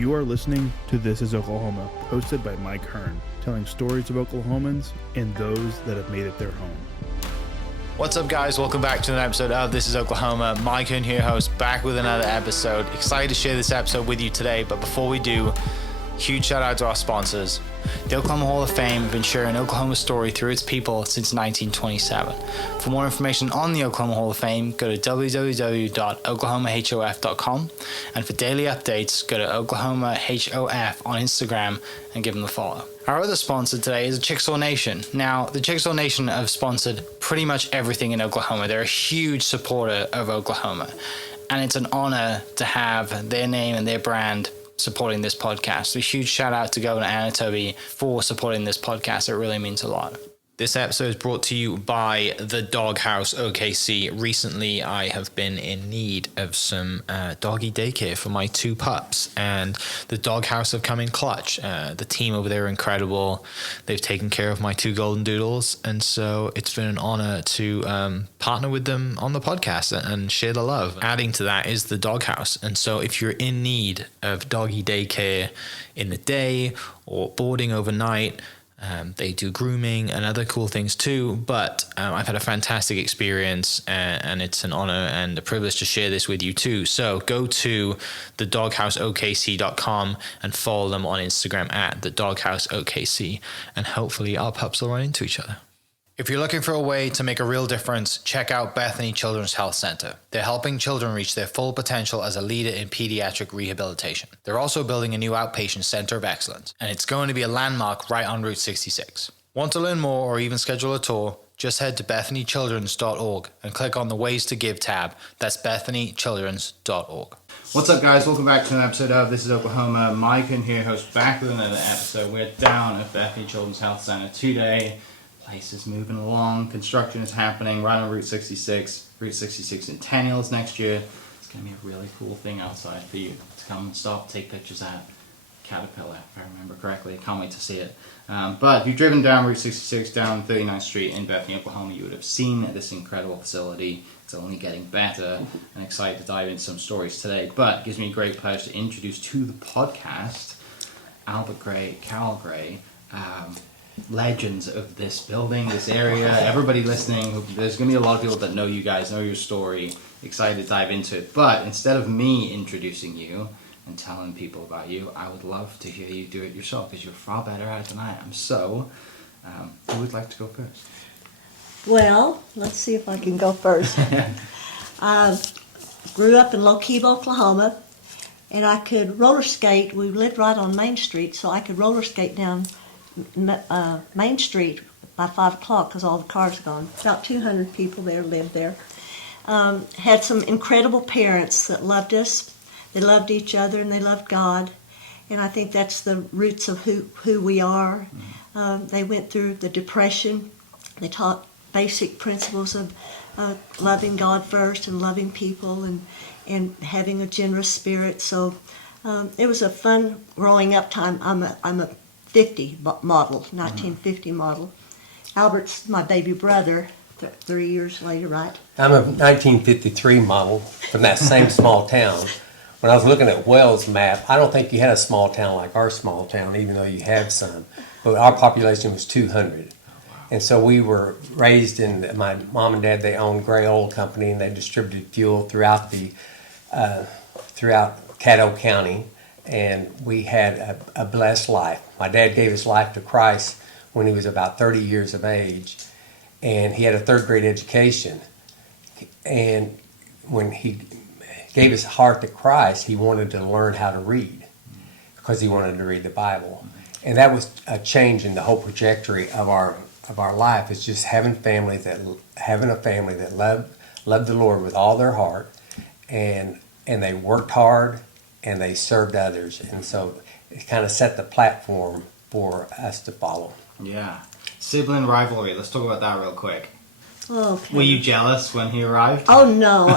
You are listening to This is Oklahoma, hosted by Mike Hearn, telling stories of Oklahomans and those that have made it their home. What's up, guys? Welcome back to an episode of This is Oklahoma. Mike Hearn here, host, back with another episode. Excited to share this episode with you today, but before we do, huge shout out to our sponsors. The Oklahoma Hall of Fame have been sharing Oklahoma's story through its people since 1927. For more information on the Oklahoma Hall of Fame, go to www.oklahomahof.com, and for daily updates, go to oklahomahof on Instagram and give them a follow. Our other sponsor today is the Chickasaw Nation. Now, the Chickasaw Nation have sponsored pretty much everything in Oklahoma. They're a huge supporter of Oklahoma, and it's an honor to have their name and their brand supporting this podcast. So a huge shout out to Governor Anatoby for supporting this podcast. It really means a lot. This episode is brought to you by the Doghouse OKC. Recently, I have been in need of some doggy daycare for my two pups, and the Doghouse have come in clutch. The team over there are incredible. They've taken care of my two golden doodles, and so it's been an honor to partner with them on the podcast and share the love. Adding to that is the Doghouse, and so if you're in need of doggy daycare in the day or boarding overnight, they do grooming and other cool things too, but I've had a fantastic experience, and it's an honor and a privilege to share this with you too. So go to thedogHouseOKC.com and follow them on Instagram at thedogHouseOKC, and hopefully our pups will run into each other. If you're looking for a way to make a real difference, check out Bethany Children's Health Center. They're helping children reach their full potential as a leader in pediatric rehabilitation. They're also building a new outpatient center of excellence, and it's going to be a landmark right on Route 66. Want to learn more or even schedule a tour? Just head to bethanychildrens.org and click on the Ways to Give tab. That's bethanychildrens.org. What's up, guys? Welcome back to an episode of This is Oklahoma. Mike Hearn here, host, back with another episode. We're down at Bethany Children's Health Center today. Place is moving along. Construction is happening right on Route 66. Route 66 Centennials next year. It's going to be a really cool thing outside for you to come and stop, take pictures at. Caterpillar, if I remember correctly. Can't wait to see it. But if you've driven down Route 66 down 39th Street in Bethany, Oklahoma, you would have seen this incredible facility. It's only getting better, and excited to dive into some stories today. But it gives me great pleasure to introduce to the podcast Albert Gray, Carol Gray, legends of this building, this area, everybody listening. There's going to be a lot of people that know you guys, know your story, excited to dive into it. But instead of me introducing you and telling people about you, I would love to hear you do it yourself, because you're far better at it than I am. So, who would like to go first? Well, let's see if I can go first. Grew up in Low-Keeb, Oklahoma, and I could roller skate. We lived right on Main Street, so I could roller skate down Main Street by 5 o'clock because all the cars are gone. About 200 people there lived there. Had some incredible parents that loved us. They loved each other and they loved God. And I think that's the roots of who we are. They went through the Depression. They taught basic principles of loving God first and loving people and having a generous spirit. So it was a fun growing up time. I'm a 50 model, 1950 model. Albert's my baby brother, 3 years later, right? I'm a 1953 model from that same small town. When I was looking at Wells' map, I don't think you had a small town like our small town, even though you have some. But our population was 200. And so we were raised in, my mom and dad, they owned Gray Oil Company, and they distributed fuel throughout Caddo County. And we had a blessed life. My dad gave his life to Christ when he was about 30 years of age, and he had a third grade education. And when he gave his heart to Christ, he wanted to learn how to read because he wanted to read the Bible. And that was a change in the whole trajectory of our life. It's just having a family that loved the Lord with all their heart, and they worked hard, and they served others, and so it kind of set the platform for us to follow. Yeah. Sibling rivalry. Let's talk about that real quick. Okay. Were you jealous when he arrived? Oh, no.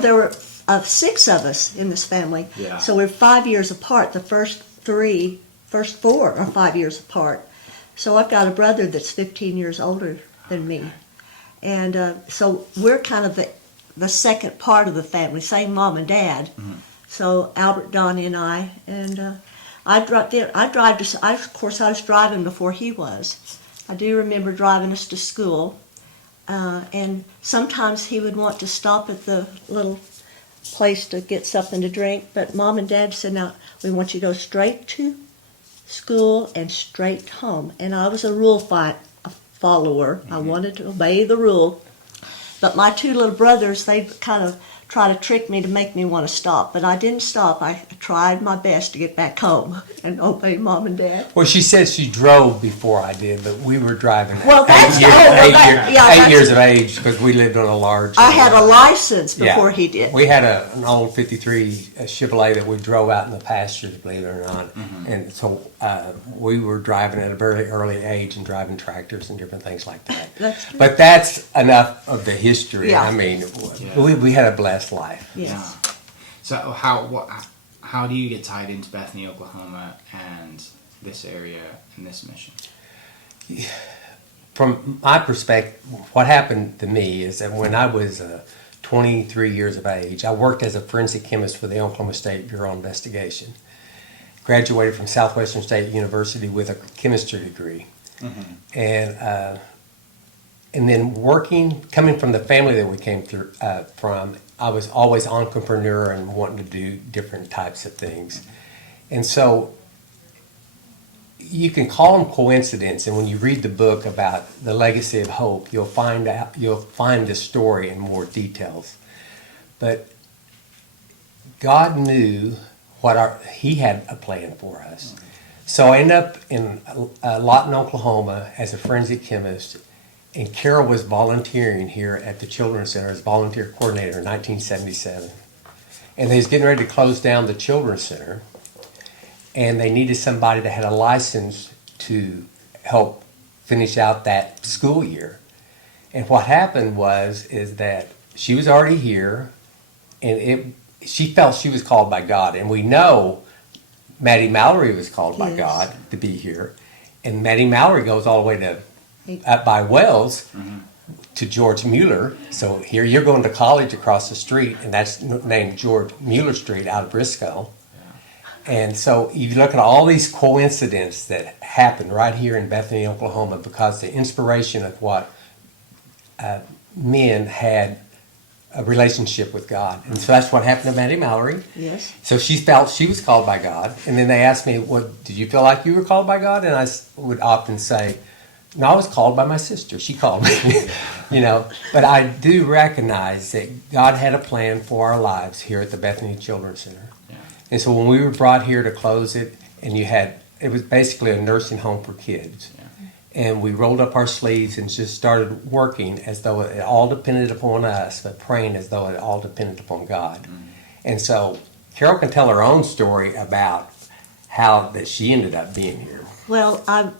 There were 6 of us in this family. Yeah. So we're 5 years apart. The first 4 are 5 years apart. So I've got a brother that's 15 years older than me. And so we're kind of the second part of the family, same mom and dad, So Albert, Donnie, and I, and I drive. Of course, I was driving before he was. I do remember driving us to school, and sometimes he would want to stop at the little place to get something to drink. But Mom and Dad said, "No, we want you to go straight to school and straight home." And I was a follower. I wanted to obey the rule. But my two little brothers, they kind of try to trick me to make me want to stop. But I didn't stop. I tried my best to get back home and obey Mom and Dad. Well, she said she drove before I did, but we were driving Well, that's eight years of age because we lived on a large. I had a license before he did. We had an old '53 Chevrolet that we drove out in the pastures, believe it or not. And so we were driving at a very early age and driving tractors and different things like that. That's true. But that's enough of the history. Yeah. I mean, we had a blessed life. Yes. So how do you get tied into Bethany, Oklahoma, and this area and this mission? From my perspective, what happened to me is that when I was 23 years of age, I worked as a forensic chemist for the Oklahoma State Bureau of Investigation. Graduated from Southwestern State University with a chemistry degree. And then coming from the family that we came through from, I was always entrepreneur and wanting to do different types of things. And so you can call them coincidence, and when you read the book about the legacy of hope, you'll find the story in more details. But God knew He had a plan for us. So I ended up in Lawton, Oklahoma, as a forensic chemist. And Carol was volunteering here at the Children's Center as volunteer coordinator in 1977. And they was getting ready to close down the Children's Center. And they needed somebody that had a license to help finish out that school year. And what happened is that she was already here, and she felt she was called by God. And we know Maddie Mallory was called by God to be here. And Maddie Mallory goes all the way to up by Wells to George Mueller. So here you're going to college across the street, and that's named George Mueller Street out of Briscoe. And so you look at all these coincidences that happened right here in Bethany, Oklahoma, because the inspiration of what men had a relationship with God. And so that's what happened to Maddie Mallory. Yes. So she felt she was called by God. And then they asked me, well, did you feel like you were called by God? And I would often say, no, I was called by my sister. She called me, But I do recognize that God had a plan for our lives here at the Bethany Children's Center. Yeah. And so when we were brought here to close it, and it was basically a nursing home for kids. Yeah. And we rolled up our sleeves and just started working as though it all depended upon us, but praying as though it all depended upon God. And so Carol can tell her own story about how that she ended up being here. Well, I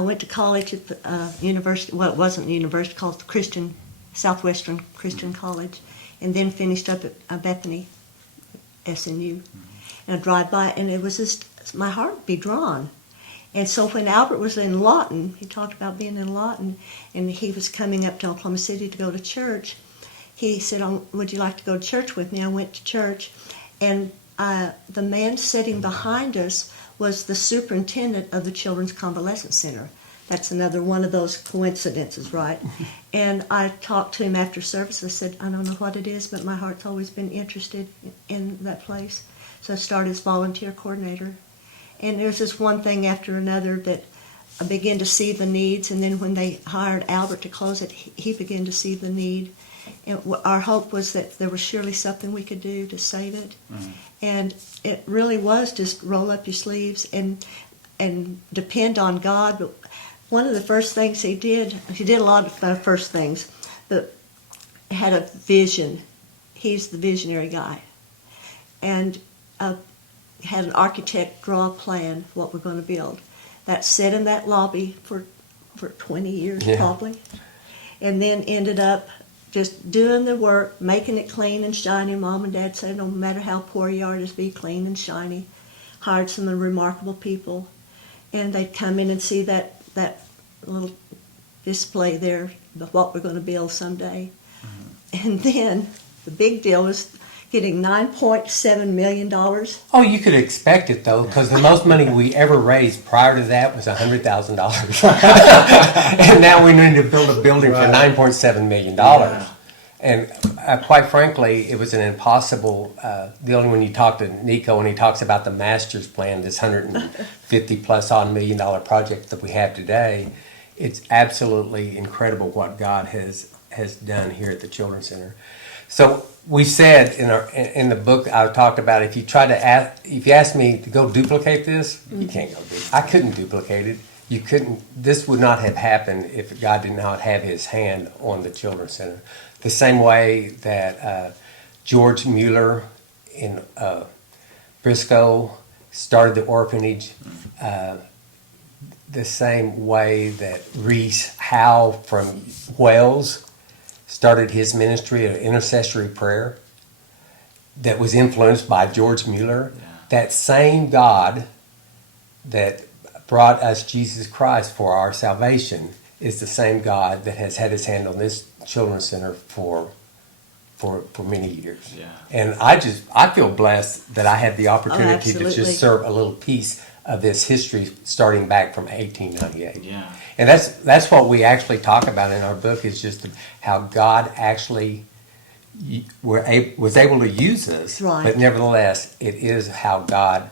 went to college at the university. Well, it wasn't a university, called the Southwestern Christian College, and then finished up at Bethany, SNU. And I'd drive by, and it was just, my heart would be drawn. And so when Albert was in Lawton, he talked about being in Lawton, and he was coming up to Oklahoma City to go to church. He said, would you like to go to church with me? I went to church, and the man sitting behind us was the superintendent of the Children's Convalescent Center. That's another one of those coincidences, right? And I talked to him after service. I said, I don't know what it is, but my heart's always been interested in that place. So I started as volunteer coordinator. And there's this one thing after another that I began to see the needs. And then when they hired Albert to close it, he began to see the need. And our hope was that there was surely something we could do to save it. And it really was just roll up your sleeves and depend on God. But one of the first things he did a lot of first things, but had a vision. He's the visionary guy. And had an architect draw a plan of what we're going to build. That sat in that lobby for 20 years probably. And then ended up just doing the work, making it clean and shiny. Mom and Dad said, no matter how poor you are, just be clean and shiny. Hired some remarkable people. And they'd come in and see that little display there of what we're going to build someday. And then the big deal was getting $9.7 million. Oh, you could expect it though, because the most money we ever raised prior to that was $100,000, and now we need to build a building for $9.7 million. Yeah. And quite frankly, it was an impossible. The only when you talk to Nico and he talks about the master's plan, this $150+ million project that we have today, it's absolutely incredible what God has done here at the Children's Center. So we said in the book I talked about if you asked me to go duplicate this, you can't go. I couldn't duplicate it. You couldn't. This would not have happened if God did not have His hand on the Children's Center. The same way that George Mueller in Briscoe started the orphanage, the same way that Reese Howe from Wales started his ministry of intercessory prayer that was influenced by George Mueller. Yeah. That same God that brought us Jesus Christ for our salvation is the same God that has had His hand on this Children's Center for many years. Yeah. And I feel blessed that I had the opportunity to absolutely. just serve a little piece of this history starting back from 1898. Yeah. And that's what we actually talk about in our book is just how God actually was able to use us, Right. but nevertheless, it is how God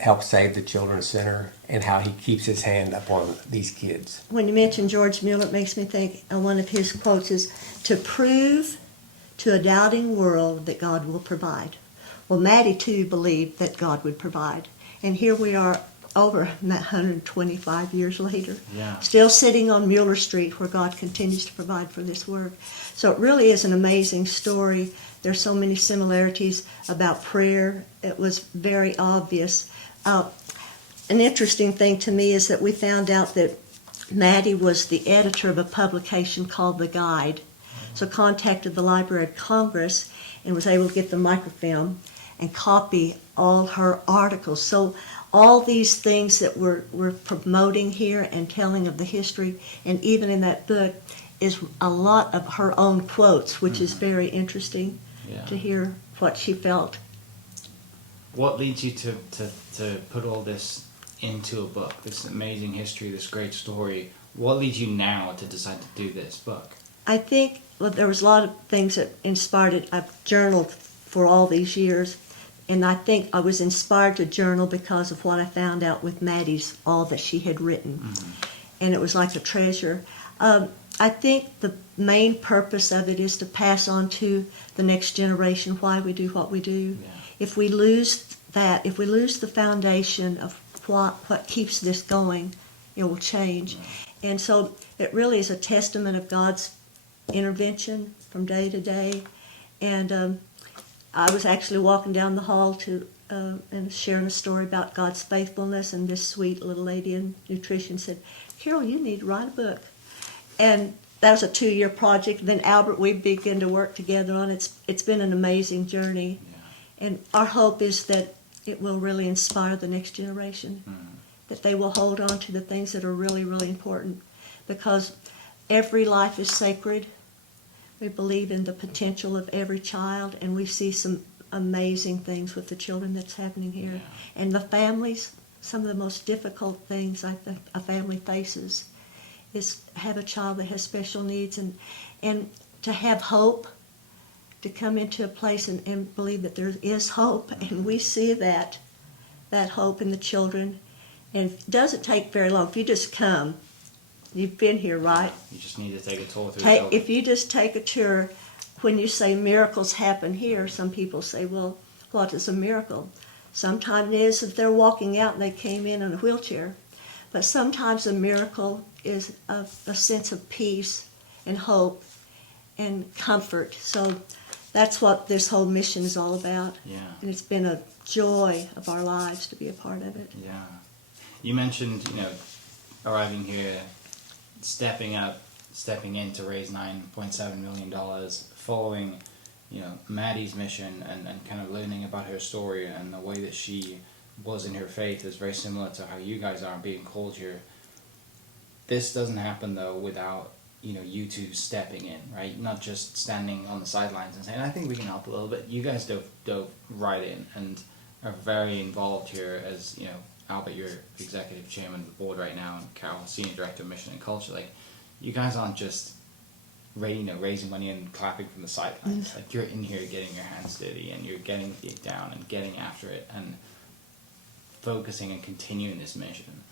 helped save the Children's Center and how He keeps His hand upon these kids. When you mention George Mueller, it makes me think one of his quotes is, to prove to a doubting world that God will provide. Well, Maddie, too, believed that God would provide. And here we are over 125 years later, Yeah. still sitting on Mueller Street where God continues to provide for this work. So it really is an amazing story. There's so many similarities about prayer. It was very obvious. An interesting thing to me is that we found out that Maddie was the editor of a publication called The Guide. So contacted the Library of Congress and was able to get the microfilm and copy all her articles. So all these things that we're promoting here and telling of the history, and even in that book, is a lot of her own quotes, which is very interesting to hear what she felt. What leads you to put all this into a book, this amazing history, this great story? What leads you now to decide to do this book? I think there was a lot of things that inspired it. I've journaled for all these years, and I think I was inspired to journal because of what I found out with Maddie's, all that she had written. Mm-hmm. And it was like a treasure. I think the main purpose of it is to pass on to the next generation why we do what we do. Yeah. If we lose that, if we lose the foundation of what keeps this going, it will change. Yeah. And so it really is a testament of God's intervention from day to day. And I was actually walking down the hall and sharing a story about God's faithfulness, and this sweet little lady in nutrition said, "Carol, you need to write a book." And that was a 2-year project. Then Albert, we began to work together on it. It's been an amazing journey. Yeah. And our hope is that it will really inspire the next generation, that they will hold on to the things that are really, really important, because every life is sacred. We believe in the potential of every child, and we see some amazing things with the children that's happening here. Yeah. And the families, some of the most difficult things I think a family faces is have a child that has special needs, and to have hope, to come into a place and believe that there is hope, and we see that hope in the children. And it doesn't take very long. If you just come, you've been here, right? You just need to take a tour through the building. If you just take a tour, when you say miracles happen here, some people say, well, what is a miracle? Sometimes it is that they're walking out and they came in a wheelchair. But sometimes a miracle is a sense of peace and hope and comfort. So that's what this whole mission is all about. Yeah. And it's been a joy of our lives to be a part of it. Yeah. You mentioned, arriving here, stepping in to raise $9.7 million, following, Maddie's mission and kind of learning about her story and the way that she was in her faith is very similar to how you guys are being called here. This doesn't happen, though, without you two stepping in, right? Not just standing on the sidelines and saying, I think we can help a little bit. You guys dove right in and are very involved here as, Albert, you're executive chairman of the board right now, and Carol, senior director of mission and culture. Like, you guys aren't just raising money and clapping from the sidelines. Like, you're in here getting your hands dirty, and you're getting it down and getting after it and focusing and continuing this mission.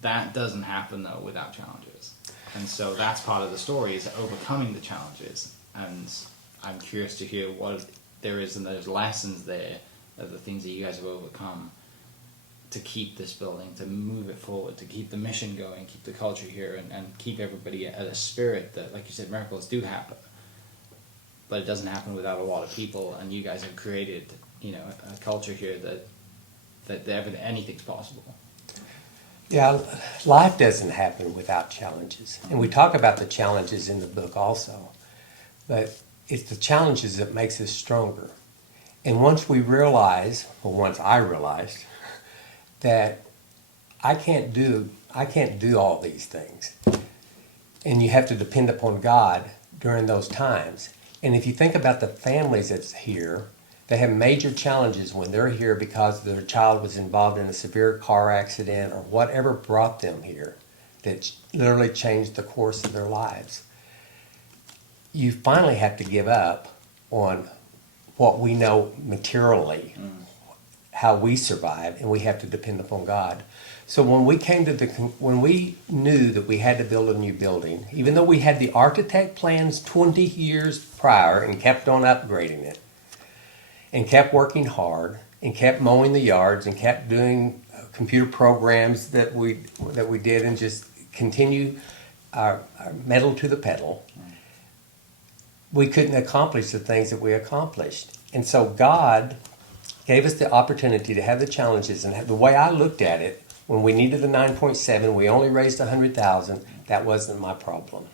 That doesn't happen, though, without challenges. And so that's part of the story, is overcoming the challenges. And I'm curious to hear what there is in those lessons there of the things that you guys have overcome to keep this building, to move it forward, to keep the mission going, keep the culture here, and keep everybody at a spirit that, like you said, miracles do happen. But it doesn't happen without a lot of people, and you guys have created, a culture here that anything's possible. Yeah, life doesn't happen without challenges. And we talk about the challenges in the book also. But it's the challenges that makes us stronger. And once I realized that I can't do all these things. And you have to depend upon God during those times. And if you think about the families that's here, they have major challenges when they're here because their child was involved in a severe car accident or whatever brought them here that literally changed the course of their lives. You finally have to give up on what we know materially, how we survive, and we have to depend upon God. So when we knew that we had to build a new building, even though we had the architect plans 20 years prior and kept on upgrading it, and kept working hard, and kept mowing the yards, and kept doing computer programs that we did, and just continue our metal to the pedal, we couldn't accomplish the things that we accomplished. And so God gave us the opportunity to have the challenges. And the way I looked at it, when we needed the 9.7, we only raised 100,000. That wasn't my problem.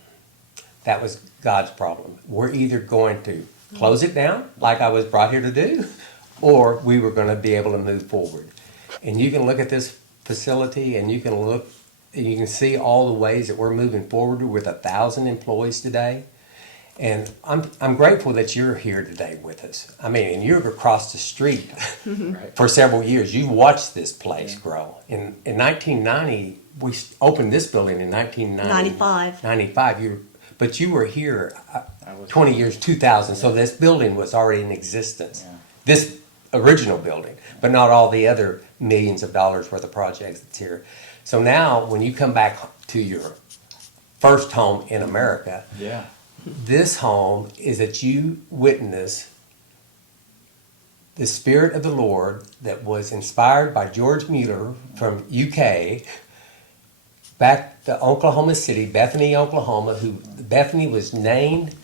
That was God's problem. We're either going to close it down, like I was brought here to do, or we were going to be able to move forward. And you can look at this facility, and you can see all the ways that we're moving forward with 1,000 employees today. And I'm grateful that you're here today with us. I mean, and you're across the street for several years. You watched this place grow. In 1990, we opened this building in 1995. 95. But you were here 20 years, 2000. So this building was already in existence. Yeah. This original building, but not all the other millions of dollars worth of projects that's here. So now, when you come back to your first home in America, this home is that you witness the Spirit of the Lord that was inspired by George Mueller from UK back to Oklahoma City, Bethany, Oklahoma, who Bethany was named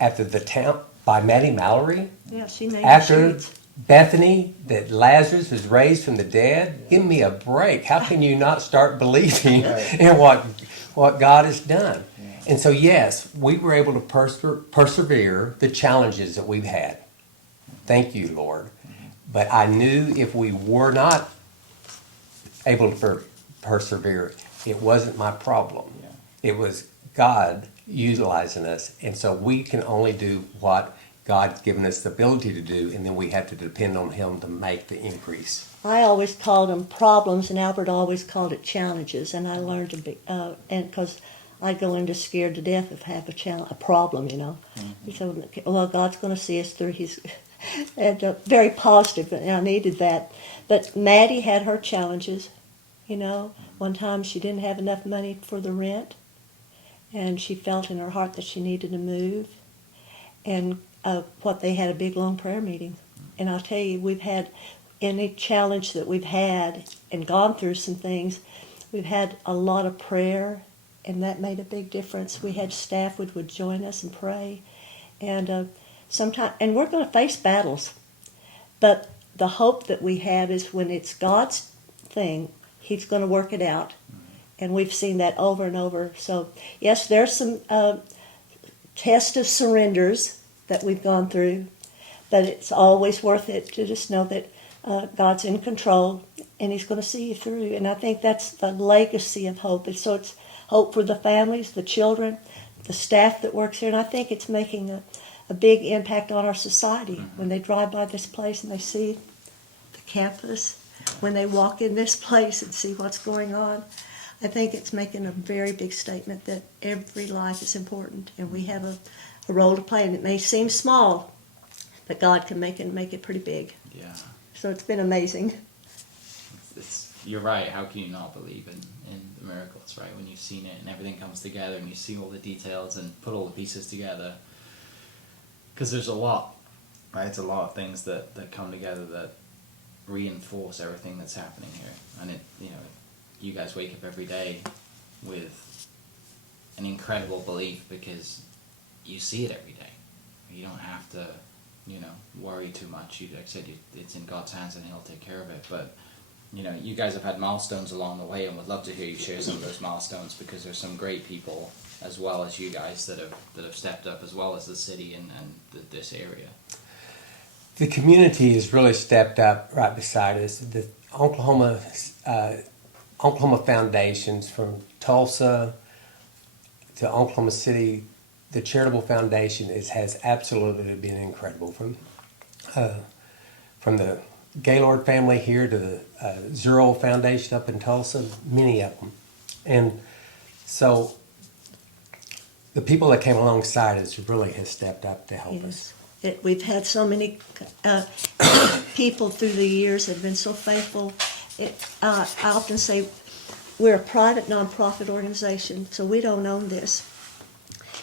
after the town by Maddie Mallory. Yeah, she named after the streets. Bethany, that Lazarus was raised from the dead. Give me a break. How can you not start believing in what God has done? And so, yes, we were able to persevere the challenges that we've had. Thank you, Lord. But I knew if we were not able to persevere, it wasn't my problem. It was God utilizing us. And so we can only do what God's given us the ability to do, and then we have to depend on Him to make the increase. I always called them problems, and Albert always called it challenges. And I learned to be, and because I go into scared to death if I have a problem, He said, well, God's going to see us through. He's and very positive, and I needed that. But Maddie had her challenges, One time she didn't have enough money for the rent, and she felt in her heart that she needed to move. And they had a big, long prayer meeting. And I'll tell you, we've had any challenge that we've had and gone through some things, we've had a lot of prayer, and that made a big difference. We had staff would join us and pray, and and we're going to face battles, but the hope that we have is when it's God's thing, He's going to work it out, and we've seen that over and over. So yes, there's some test of surrenders that we've gone through, but it's always worth it to just know that God's in control, and He's going to see you through. And I think that's the legacy of hope. And so it's hope for the families, the children, the staff that works here, and I think it's making a big impact on our society when they drive by this place and they see the campus, when they walk in this place and see what's going on. I think it's making a very big statement that every life is important and we have a role to play. And it may seem small, but God can make it pretty big. Yeah. So it's been amazing. You're right. How can you not believe in the miracles, right? When you've seen it and everything comes together and you see all the details and put all the pieces together. Because there's a lot, right? It's a lot of things that come together that reinforce everything that's happening here. And it, you guys wake up every day with an incredible belief because you see it every day. You don't have to, worry too much. Like I said, it's in God's hands and He'll take care of it. But, you guys have had milestones along the way and would love to hear you share some of those milestones because there's some great people as well as you guys that have stepped up as well as the city and this area. The community has really stepped up right beside us. The Oklahoma foundations from Tulsa to Oklahoma City, the charitable foundation has absolutely been incredible. From the Gaylord family here to the Zero Foundation up in Tulsa, many of them. And so the people that came alongside us really has stepped up to help us. We've had so many people through the years that have been so faithful. I often say we're a private nonprofit organization, so we don't own this.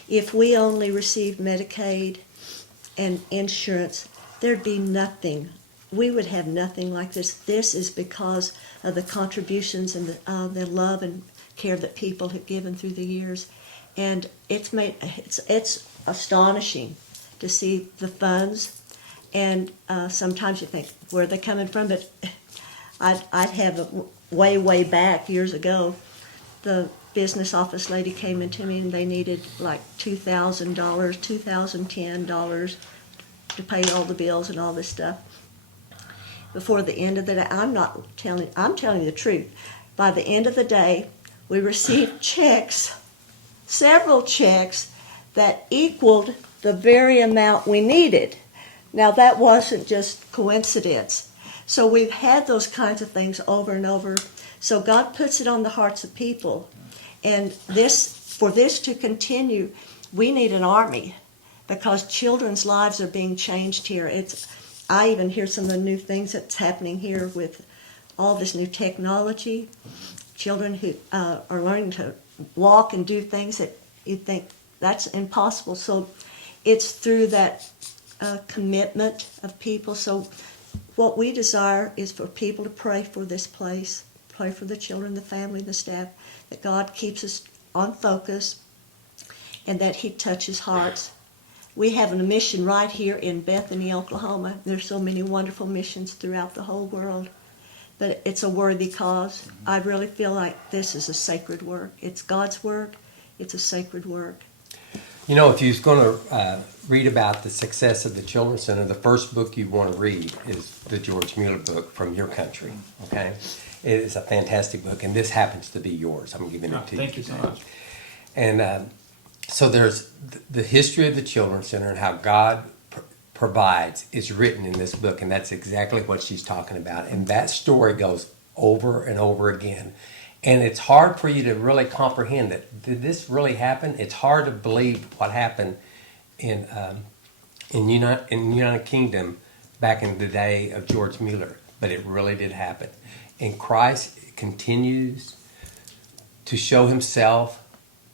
If we only received Medicaid and insurance, there'd be nothing. We would have nothing like this. This is because of the contributions and the love and care that people have given through the years, and it's astonishing to see the funds. And sometimes you think, where are they coming from? But I'd have way back years ago, the business office lady came into me and they needed like $2,000, $2,010 to pay all the bills and all this stuff. Before the end of the day, I'm telling you the truth. By the end of the day, we received checks, several checks that equaled the very amount we needed. Now that wasn't just coincidence. So we've had those kinds of things over and over. So God puts it on the hearts of people. And for this to continue, we need an army because children's lives are being changed here. I even hear some of the new things that's happening here with all this new technology. Children who are learning to walk and do things that you think that's impossible. So it's through that commitment of people. So what we desire is for people to pray for this place, pray for the children, the family, the staff, that God keeps us on focus and that He touches hearts. We have a mission right here in Bethany, Oklahoma. There's so many wonderful missions throughout the whole world, but it's a worthy cause. I really feel like this is a sacred work. It's God's work. It's a sacred work. If you're going to read about the success of the Children's Center, the first book you want to read is the George Mueller book, From Your Country. Okay, it is a fantastic book, and this happens to be yours. I'm giving it to you. Thank you so much. And so there's the history of the Children's Center and how God provides is written in this book, and that's exactly what she's talking about. And that story goes over and over again. And it's hard for you to really comprehend that. Did this really happen? It's hard to believe what happened in United Kingdom back in the day of George Mueller, but it really did happen. And Christ continues to show Himself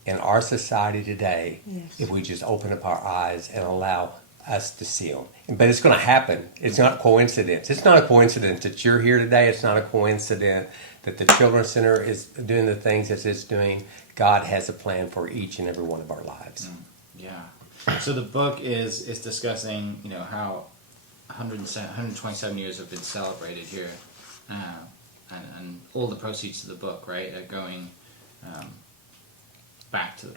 in our society today, yes, if we just open up our eyes and allow us to see Him. But it's going to happen. It's not coincidence. It's not a coincidence that you're here today. It's not a coincidence that the Children's Center is doing the things that it's doing. God has a plan for each and every one of our lives. Yeah. So the book is discussing, how 127 years have been celebrated here, and all the proceeds of the book, right, are going back to the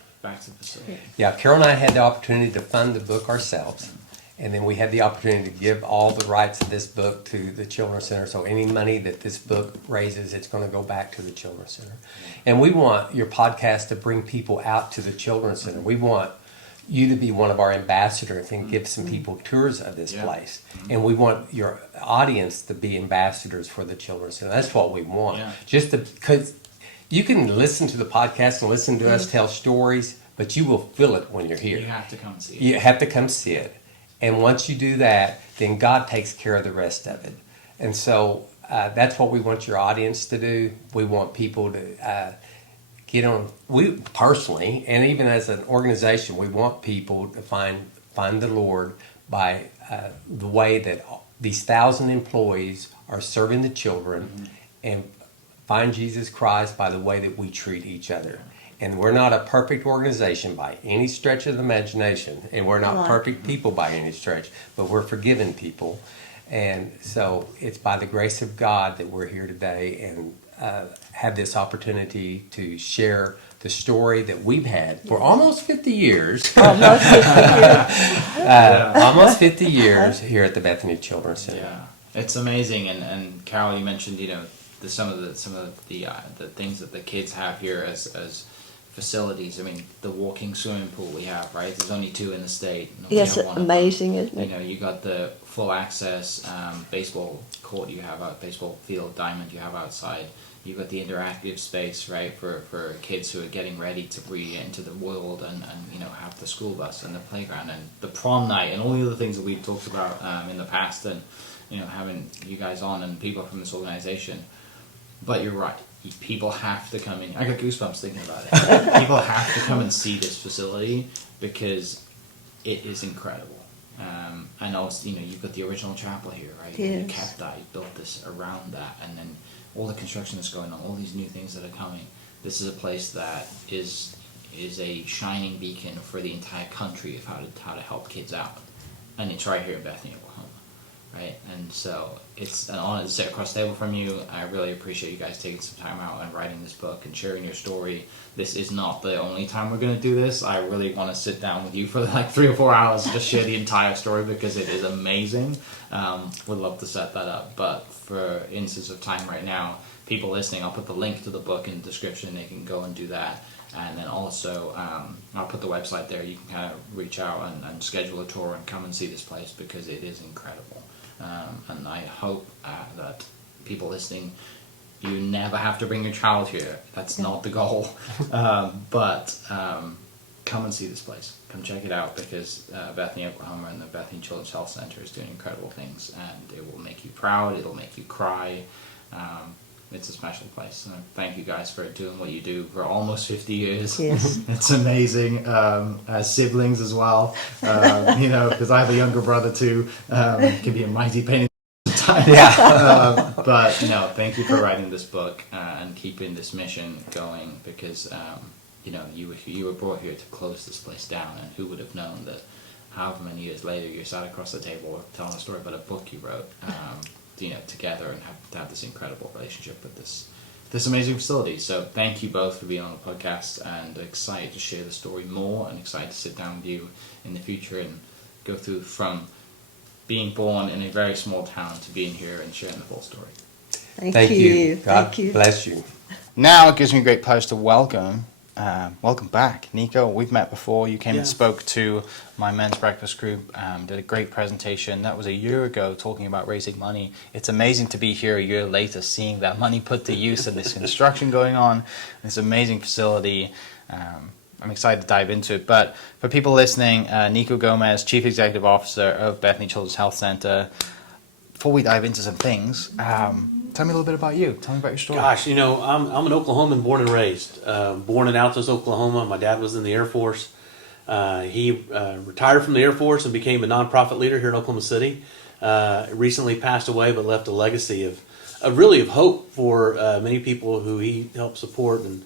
facility. Yeah, Carol and I had the opportunity to fund the book ourselves, And then we had the opportunity to give all the rights of this book to the Children's Center. So any money that this book raises, it's going to go back to the Children's Center. And we want your podcast to bring people out to the Children's Center. We want you to be one of our ambassadors and give some people tours of this place. And we want your audience to be ambassadors for the Children's Center. That's what we want. Just because you can listen to the podcast and listen to us tell stories, but you will feel it when you're here. You have to come see it. You have to come see it. And once you do that, then God takes care of the rest of it. And so that's what we want your audience to do. We want people to get on. We personally, and even as an organization, we want people to find the Lord by the way that these 1,000 employees are serving the children, and find Jesus Christ by the way that we treat each other. And we're not a perfect organization by any stretch of the imagination, and we're not perfect people by any stretch, but we're forgiven people. And so it's by the grace of God that we're here today and have this opportunity to share the story that we've had for almost 50 years. Almost 50 years. Almost 50 years here at the Bethany Children's Center. Yeah, it's amazing. And Carol, you mentioned some of the things that the kids have here as facilities. I mean, the walking swimming pool we have, right? There's only 2 in the state. Yes, amazing, isn't it? You got the full access baseball court you have out, baseball field diamond you have outside. You got the interactive space, right, for kids who are getting ready to breathe into the world, and have the school bus and the playground and the prom night and all the other things that we've talked about in the past, and having you guys on and people from this organization. But you're right. People have to come in. I got goosebumps thinking about it. People have to come and see this facility because it is incredible. And also, you've got the original chapel here, right? Yes. You kept that. You built this around that, and then all the construction that's going on, all these new things that are coming. This is a place that is a shining beacon for the entire country of how to help kids out, and it's right here in Bethany, Oklahoma. Right, and so it's an honor to sit across the table from you. I really appreciate you guys taking some time out and writing this book and sharing your story. This is not the only time we're going to do this. I really want to sit down with you for like 3 or 4 hours and just share the entire story because it is amazing. Would love to set that up, but for instance of time right now, people listening, I'll put the link to the book in the description. They can go and do that. And then also, I'll put the website there. You can kind of reach out and schedule a tour and come and see this place because it is incredible. And I hope that people listening, you never have to bring your child here. That's not the goal. But come and see this place. Come check it out because Bethany, Oklahoma and the Bethany Children's Health Center is doing incredible things, and it will make you proud. It'll make you cry. It's a special place. And thank you guys for doing what you do for almost 50 years. Yes. It's amazing. As siblings as well, because I have a younger brother too. It can be a mighty pain in the time. Yeah. But no, thank you for writing this book and keeping this mission going because, you were brought here to close this place down, and who would have known that however many years later you sat across the table telling a story about a book you wrote, together and have this incredible relationship with this amazing facility. So thank you both for being on the podcast, and excited to share the story more, and excited to sit down with you in the future and go through from being born in a very small town to being here and sharing the full story. Thank you. God Thank you. bless you. Now it gives me great pleasure to welcome back, Nico. We've met before. You came and spoke to my men's breakfast group, did a great presentation. That was a year ago, talking about raising money. It's amazing to be here a year later, seeing that money put to use and this construction going on, this amazing facility. I'm excited to dive into it. But for people listening, Nico Gomez, Chief Executive Officer of Bethany Children's Health Center. Before we dive into some things, tell me a little bit about you. Tell me about your story. Gosh, I'm an Oklahoman born and raised. Born in Altus, Oklahoma. My dad was in the Air Force. He retired from the Air Force and became a nonprofit leader here in Oklahoma City. Recently passed away, but left a legacy of hope for many people who he helped support, and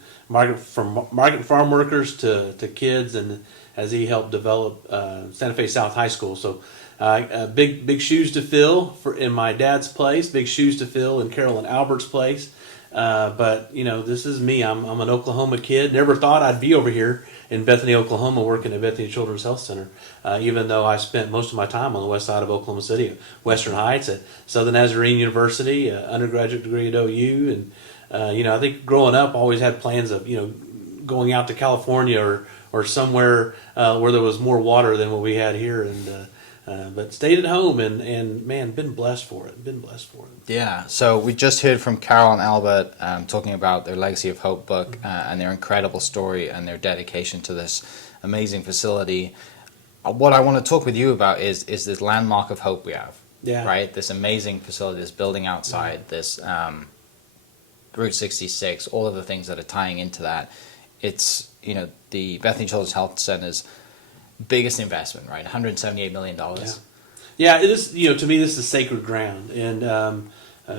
from market farm workers to kids, and as he helped develop Santa Fe South High School. So big shoes to fill in my dad's place, big shoes to fill in Carol and Albert's place. But this is me. I'm an Oklahoma kid. Never thought I'd be over here in Bethany, Oklahoma, working at Bethany Children's Health Center. Even though I spent most of my time on the west side of Oklahoma City, Western Heights, at Southern Nazarene University, undergraduate degree at OU, and I think growing up, I always had plans of going out to California or somewhere where there was more water than what we had here, but stayed at home and man, been blessed for it. Yeah, so we just heard from Carol and Albert talking about their Legacy of Hope book and their incredible story and their dedication to this amazing facility. What I want to talk with you about is this landmark of hope we have, right? This amazing facility, this building outside, this Route 66, all of the things that are tying into that. It's, the Bethany Children's Health Center's biggest investment, right? $178 million. Yeah, it is. To me, this is sacred ground and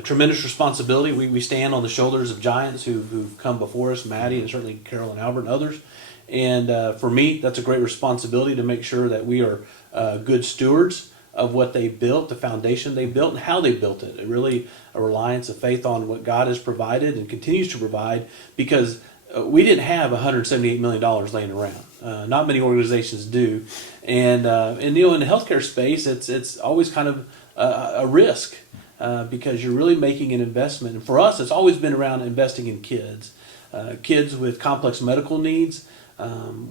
tremendous responsibility. We stand on the shoulders of giants who've come before us, Maddie and certainly Carol and Albert and others. And for me, that's a great responsibility to make sure that we are good stewards of what they built, the foundation they built, and how they built it. Really a reliance of faith on what God has provided and continues to provide, because we didn't have $178 million laying around. Not many organizations do, and in the healthcare space, it's always kind of a risk because you're really making an investment. And for us, it's always been around investing in kids with complex medical needs.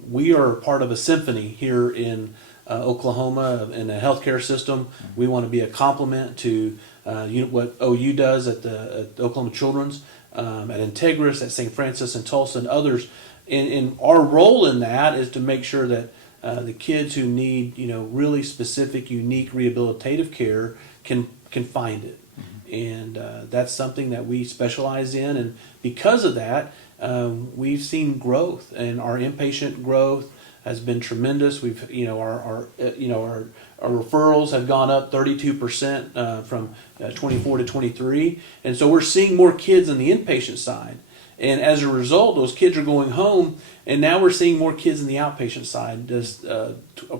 We are part of a symphony here in Oklahoma in the healthcare system. We want to be a complement to what OU does at Oklahoma Children's. At Integris, at St. Francis and Tulsa and others, and our role in that is to make sure that the kids who need really specific, unique rehabilitative care can find it, and that's something that we specialize in. And because of that, we've seen growth, and our inpatient growth has been tremendous. We've our referrals have gone up 32% from 24 to 23, and so we're seeing more kids on the inpatient side. And as a result, those kids are going home, and now we're seeing more kids in the outpatient side.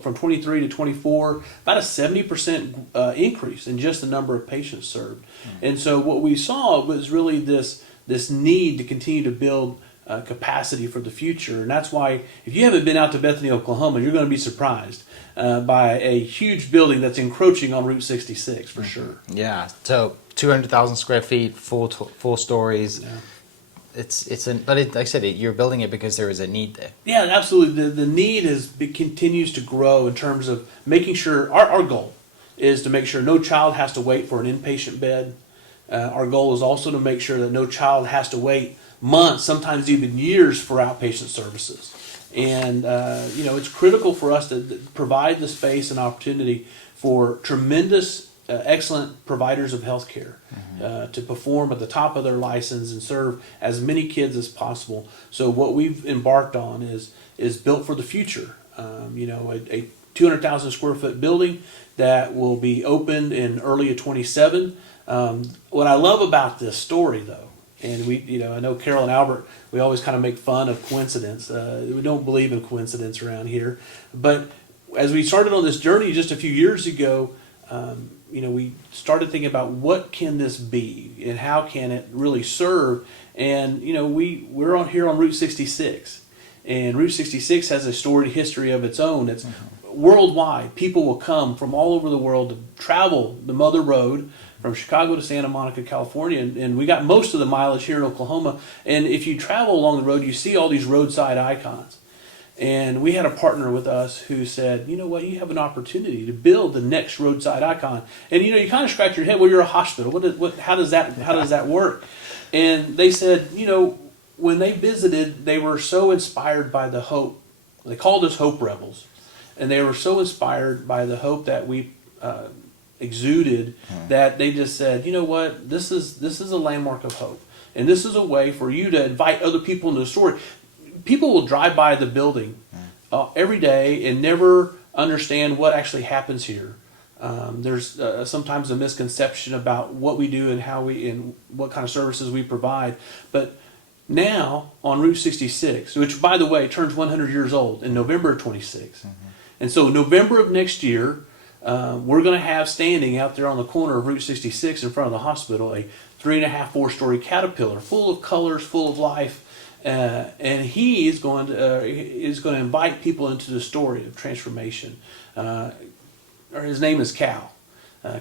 From 23 to 24, about a 70% increase in just the number of patients served. And so what we saw was really this need to continue to build capacity for the future. And that's why, if you haven't been out to Bethany, Oklahoma, you're going to be surprised by a huge building that's encroaching on Route 66 for sure. Yeah, so 200,000 square feet, four stories. Yeah. Like I said, you're building it because there is a need there. Yeah, absolutely. The need continues to grow in terms of making sure, our goal is to make sure no child has to wait for an inpatient bed. Our goal is also to make sure that no child has to wait months, sometimes even years, for outpatient services. And it's critical for us to provide the space and opportunity for tremendous, excellent providers of health care to perform at the top of their license and serve as many kids as possible. So what we've embarked on is built for the future. A 200,000 square foot building that will be opened in early of 27. What I love about this story, though, and I know Carol and Albert, we always kind of make fun of coincidence. We don't believe in coincidence around here. But as we started on this journey just a few years ago, we started thinking about what can this be and how can it really serve. And we're on here on Route 66, and Route 66 has a storied history of its own. It's worldwide. People will come from all over the world to travel the Mother Road from Chicago to Santa Monica, California, and we got most of the mileage here in Oklahoma. And if you travel along the road, you see all these roadside icons. And we had a partner with us who said, you know what, you have an opportunity to build the next roadside icon. And you kind of scratch your head, well, you're a hospital. How does that work? And they said, when they visited, they were so inspired by the hope. They called us Hope Rebels. And they were so inspired by the hope that we exuded that they just said, you know what, this is a landmark of hope. And this is a way for you to invite other people into the story. People will drive by the building every day and never understand what actually happens here. There's sometimes a misconception about what we do and how and what kind of services we provide. But now on Route 66, which by the way turns 100 years old in November of 26, and so November of next year, we're going to have standing out there on the corner of Route 66 in front of the hospital a 3.5, 4-story Caterpillar full of colors, full of life. and he is going to invite people into the story of transformation. Or his name is Cal.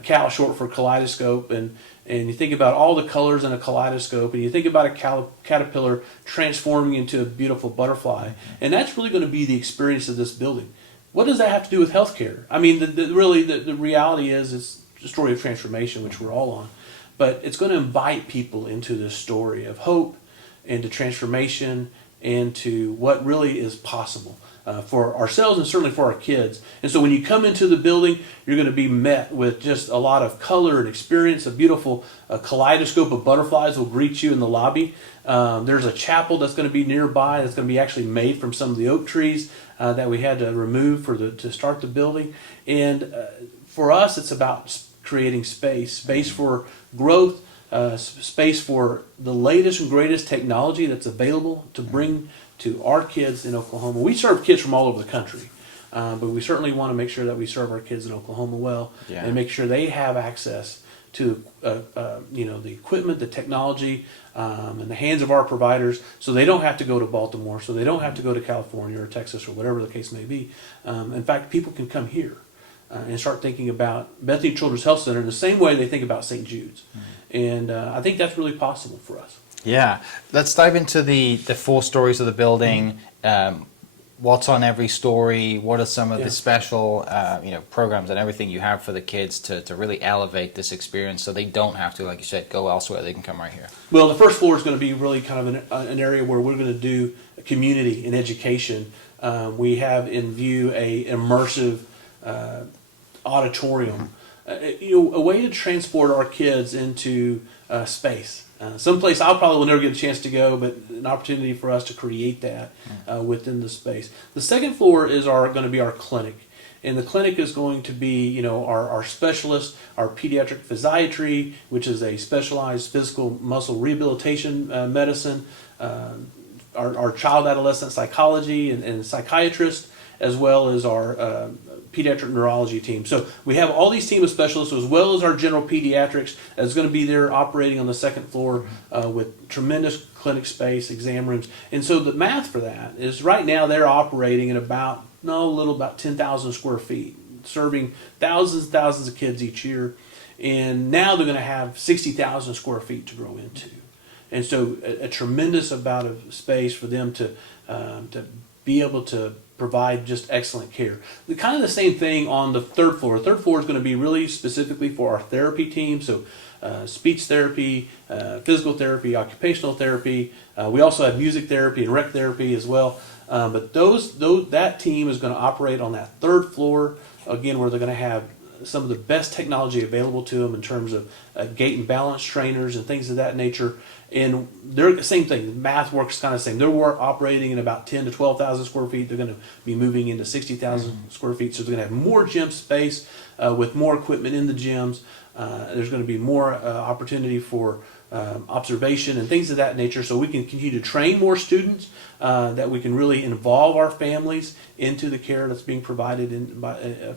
Cal, short for kaleidoscope, and you think about all the colors in a kaleidoscope, and you think about a caterpillar transforming into a beautiful butterfly, and that's really going to be the experience of this building. What does that have to do with healthcare? I mean, the reality is it's a story of transformation, which we're all on, but it's going to invite people into this story of hope, into transformation, and to what really is possible. For ourselves and certainly for our kids. And so when you come into the building, you're going to be met with just a lot of color and experience. A beautiful kaleidoscope of butterflies will greet you in the lobby. There's a chapel that's going to be nearby that's going to be actually made from some of the oak trees that we had to remove to start the building. And for us, it's about creating space for growth, space for the latest and greatest technology that's available to bring to our kids in Oklahoma. We serve kids from all over the country, but we certainly want to make sure that we serve our kids in Oklahoma well, and make sure they have access to the equipment, the technology, in the hands of our providers, so they don't have to go to Baltimore, so they don't have to go to California or Texas or whatever the case may be. In fact, people can come here and start thinking about Bethany Children's Health Center in the same way they think about St. Jude's. And I think that's really possible for us. Yeah, let's dive into the 4 stories of the building. What's on every story? What are some of the special programs and everything you have for the kids to really elevate this experience, so they don't have to, like you said, go elsewhere? They can come right here. Well, the first floor is going to be really kind of an area where we're going to do community and education. We have in view a immersive auditorium, a way to transport our kids into space. Someplace I probably will never get a chance to go, but an opportunity for us to create that within the space. The second floor is going to be our clinic. And the clinic is going to be, our specialists, our pediatric physiatry, which is a specialized physical muscle rehabilitation medicine, our child adolescent psychology and psychiatrist, as well as our pediatric neurology team. So we have all these team of specialists, as well as our general pediatrics, that's going to be there operating on the second floor with tremendous clinic space, exam rooms. And so the math for that is right now they're operating at about 10,000 square feet, serving thousands and thousands of kids each year. And now they're going to have 60,000 square feet to grow into. And so a tremendous amount of space for them to be able to provide just excellent care. Kind of the same thing on the third floor. The third floor is going to be really specifically for our therapy team, so speech therapy, physical therapy, occupational therapy. We also have music therapy and rec therapy as well. But that team is going to operate on that third floor, again, where they're going to have some of the best technology available to them in terms of gait and balance trainers and things of that nature. And they're the same thing. The math works kind of the same. They're operating in about 10 to 12,000 square feet. They're going to be moving into 60,000 square feet. So they're going to have more gym space with more equipment in the gyms. There's going to be more opportunity for observation and things of that nature, so we can continue to train more students, that we can really involve our families into the care that's being provided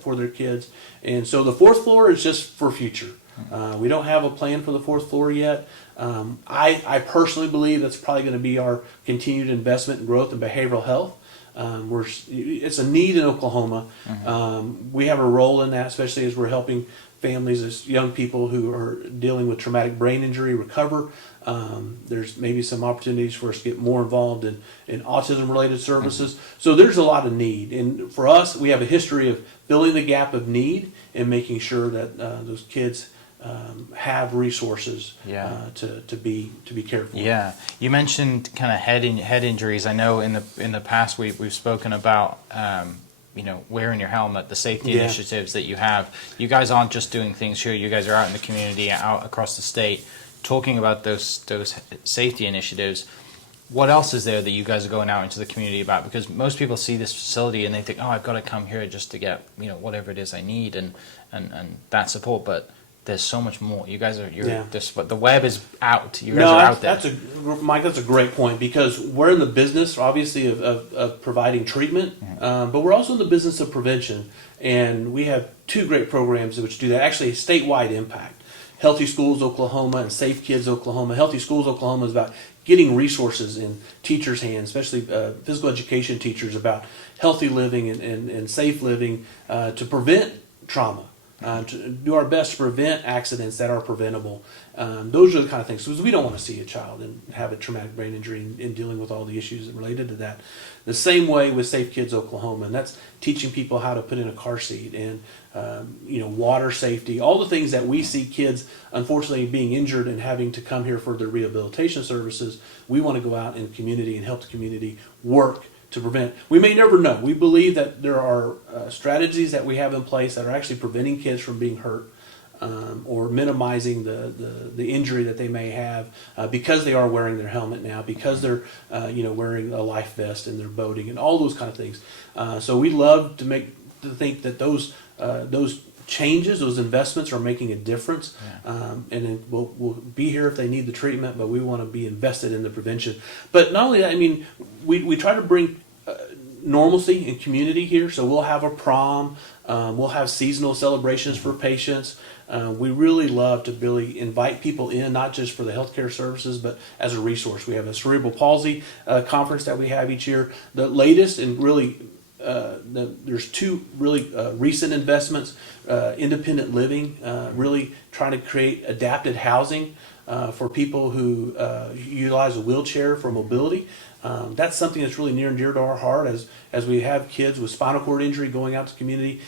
for their kids. And so the fourth floor is just for future. We don't have a plan for the fourth floor yet. I personally believe that's probably going to be our continued investment in growth and behavioral health. It's a need in Oklahoma. We have a role in that, especially as we're helping families, as young people who are dealing with traumatic brain injury recover. There's maybe some opportunities for us to get more involved in autism-related services. So there's a lot of need. And for us, we have a history of filling the gap of need and making sure that those kids have resources to be cared for. Yeah, you mentioned kind of head injuries. I know in the past we've spoken about wearing your helmet, the safety initiatives that you have. You guys aren't just doing things here. You guys are out in the community, out across the state, talking about those safety initiatives. What else is there that you guys are going out into the community about? Because most people see this facility and they think, oh, I've got to come here just to get whatever it is I need and that support, but there's so much more. You guys are the web is out. You guys are out there. Mike, that's a great point, because we're in the business, obviously, of providing treatment, but we're also in the business of prevention, and we have 2 great programs which do that. Actually, statewide impact. Healthy Schools Oklahoma and Safe Kids Oklahoma. Healthy Schools Oklahoma is about getting resources in teachers' hands, especially physical education teachers, about healthy living and safe living to prevent trauma. To do our best to prevent accidents that are preventable. Those are the kind of things, because we don't want to see a child and have a traumatic brain injury and dealing with all the issues related to that. The same way with Safe Kids Oklahoma, and that's teaching people how to put in a car seat and water safety, all the things that we see kids unfortunately being injured and having to come here for their rehabilitation services. We want to go out in the community and help the community work to prevent. We may never know. We believe that there are strategies that we have in place that are actually preventing kids from being hurt or minimizing the injury that they may have because they are wearing their helmet now, because they're wearing a life vest and they're boating and all those kind of things. So we love to think that those changes, those investments are making a difference, and then we'll be here if they need the treatment, but we want to be invested in the prevention. But not only that, I mean, we try to bring normalcy and community here, so we'll have a prom, we'll have seasonal celebrations for patients. We really love to really invite people in, not just for the healthcare services, but as a resource. We have a cerebral palsy conference that we have each year. The latest and really there's two really recent investments, independent living, really trying to create adapted housing for people who utilize a wheelchair for mobility. That's something that's really near and dear to our heart as we have kids with spinal cord injury going out to the community.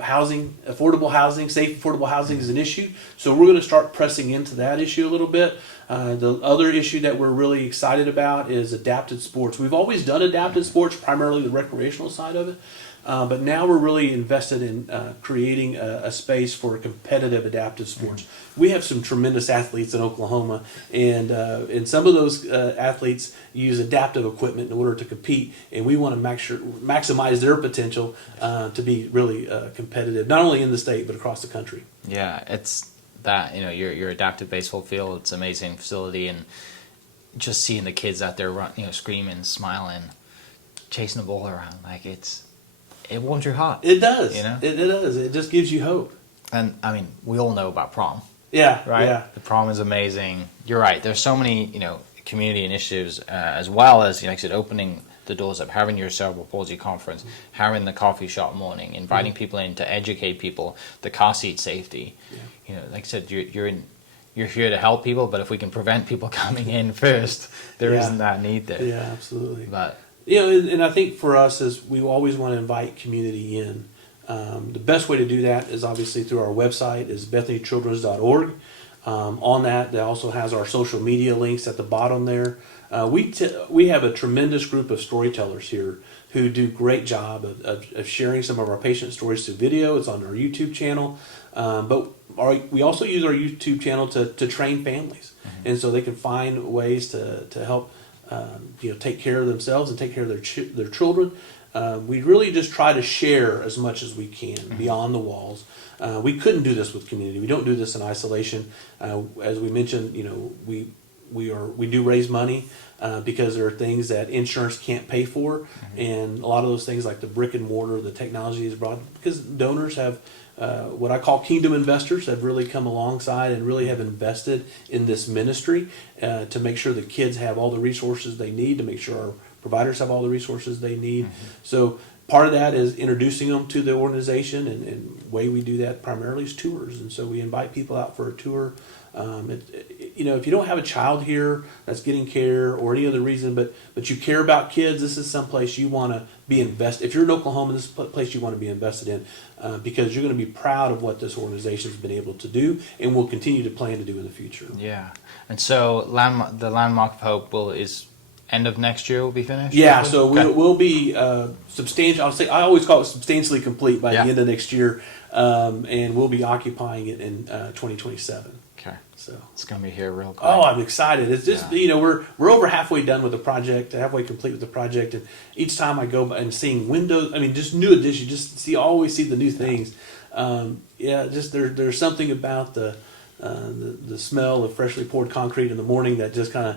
Housing, affordable housing, safe affordable housing is an issue. So we're going to start pressing into that issue a little bit. The other issue that we're really excited about is adapted sports. We've always done adapted sports, primarily the recreational side of it. But now we're really invested in creating a space for competitive adaptive sports. We have some tremendous athletes in Oklahoma, and some of those athletes use adaptive equipment in order to compete, and we want to maximize their potential to be really competitive, not only in the state but across the country. Yeah, it's that, your adaptive baseball field. It's an amazing facility, and just seeing the kids out there run, screaming, smiling, chasing the ball around, like it warms your heart. It does. It does. It just gives you hope. And I mean, we all know about prom. Yeah. Right. Yeah. The prom is amazing. You're right. There's so many community initiatives as well as like I said, opening the doors up, having your cerebral palsy conference, having the coffee shop morning, inviting people in to educate people, the car seat safety. Yeah. Like I said, you're here to help people, but if we can prevent people coming in first, there isn't that need there. Yeah, absolutely. But and I think for us is we always want to invite community in. The best way to do that is obviously through our website is bethanychildrens.org. On that also has our social media links at the bottom there. We have a tremendous group of storytellers here who do a great job of sharing some of our patient stories through video. It's on our YouTube channel. But we also use our YouTube channel to train families. Mm-hmm. And so they can find ways to help take care of themselves and take care of their children. We really just try to share as much as we can beyond the walls. We couldn't do this with community. We don't do this in isolation. As we mentioned, we do raise money because there are things that insurance can't pay for, and a lot of those things like the brick and mortar, the technology is brought because donors have what I call kingdom investors have really come alongside and really have invested in this ministry to make sure the kids have all the resources they need, to make sure our providers have all the resources they need. So part of that is introducing them to the organization, and the way we do that primarily is tours. And so we invite people out for a tour. If you don't have a child here that's getting care or any other reason, but you care about kids, this is someplace you want to be invested. If you're in Oklahoma, this is a place you want to be invested in because you're going to be proud of what this organization has been able to do and will continue to plan to do in the future. Yeah, and so the Landmark of Hope is end of next year will be finished? Yeah, so we'll be substantial. I always call it substantially complete by the end of next year, and we'll be occupying it in 2027. Okay, so it's going to be here real quick. Oh, I'm excited! It's just we're over halfway done with the project, halfway complete with the project, and each time I go and seeing windows, just new additions, just always see the new things. Just there's something about the smell of freshly poured concrete in the morning that just kind of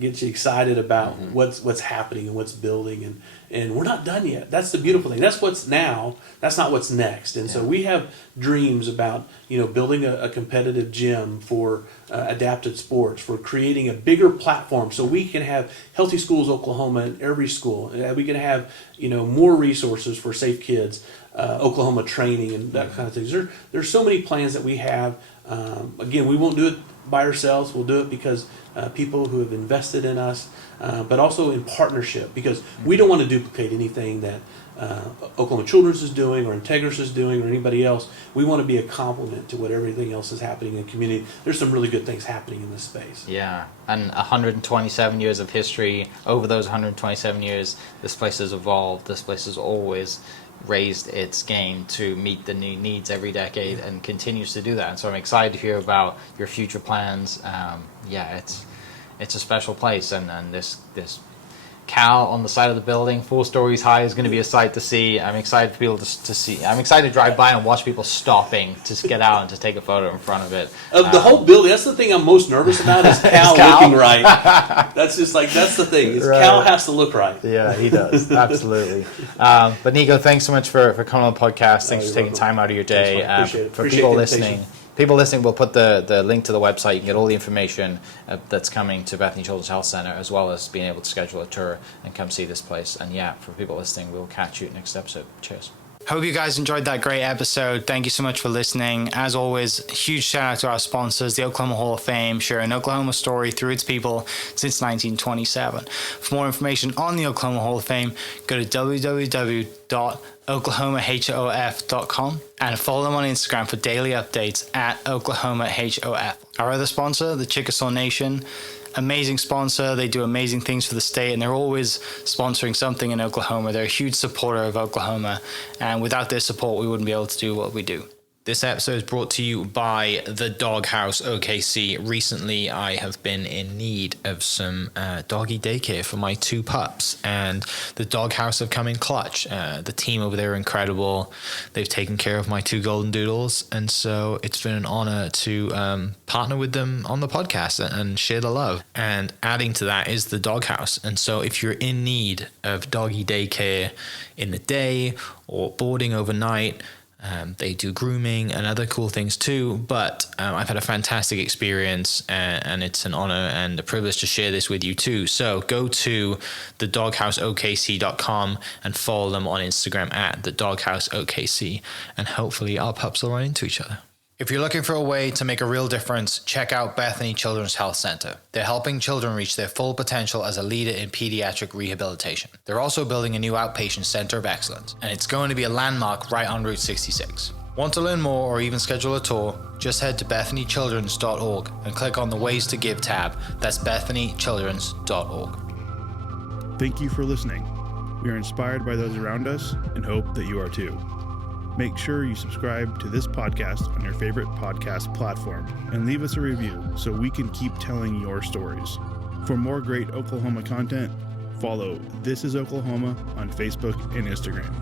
gets you excited about what's happening and what's building, And we're not done yet. That's the beautiful thing. That's what's now. That's not what's next. And so we have dreams about, building a competitive gym for adapted sports, for creating a bigger platform so we can have Healthy Schools Oklahoma in every school. We can have, more resources for Safe Kids, Oklahoma training and that kind of things. There's so many plans that we have. Again, we won't do it by ourselves. We'll do it because people who have invested in us, but also in partnership, because we don't want to duplicate anything that Oklahoma Children's is doing or Integris is doing or anybody else. We want to be a complement to what everything else is happening in the community. There's some really good things happening in this space. Yeah, and 127 years of history. Over those 127 years, this place has evolved. This place has always raised its game to meet the new needs every decade and continues to do that. And so I'm excited to hear about your future plans. It's a special place, and this cow on the side of the building, 4 stories high, is going to be a sight to see. I'm excited for people to see. I'm excited to drive by and watch people stopping to get out and to take a photo in front of it. The whole building, that's the thing I'm most nervous about, is Cal looking right. That's the thing. Right. Cal has to look right. Yeah, he does. Absolutely. But Nico, thanks so much for coming on the podcast. Thanks for taking time out of your day. Appreciate it. For people listening, we'll put the link to the website. You can get all the information that's coming to Bethany Children's Health Center, as well as being able to schedule a tour and come see this place. And for people listening, we'll catch you next episode. Cheers. Hope you guys enjoyed that great episode. Thank you so much for listening. As always, huge shout out to our sponsors, the Oklahoma Hall of Fame, sharing Oklahoma story through its people since 1927. For more information on the Oklahoma Hall of Fame, go to www.oklahomahof.com and follow them on Instagram for daily updates at OklahomaHOF. Our other sponsor, the Chickasaw Nation, amazing sponsor. They do amazing things for the state, and they're always sponsoring something in Oklahoma. They're a huge supporter of Oklahoma, and without their support, we wouldn't be able to do what we do. This episode is brought to you by the Doghouse OKC. Recently, I have been in need of some doggy daycare for my 2 pups, and the Doghouse have come in clutch. The team over there are incredible. They've taken care of my 2 golden doodles, and so it's been an honor to partner with them on the podcast and share the love. And adding to that is the Doghouse. And so if you're in need of doggy daycare in the day or boarding overnight, they do grooming and other cool things too, but I've had a fantastic experience, and it's an honor and a privilege to share this with you too. So go to thedogHouseOKC.com and follow them on Instagram at thedogHouseOKC, and hopefully our pups will run into each other. If you're looking for a way to make a real difference, check out Bethany Children's Health Center. They're helping children reach their full potential as a leader in pediatric rehabilitation. They're also building a new outpatient center of excellence, and it's going to be a landmark right on Route 66. Want to learn more or even schedule a tour? Just head to bethanychildrens.org and click on the Ways to Give tab. That's bethanychildrens.org. Thank you for listening. We are inspired by those around us and hope that you are too. Make sure you subscribe to this podcast on your favorite podcast platform and leave us a review so we can keep telling your stories. For more great Oklahoma content, follow This Is Oklahoma on Facebook and Instagram.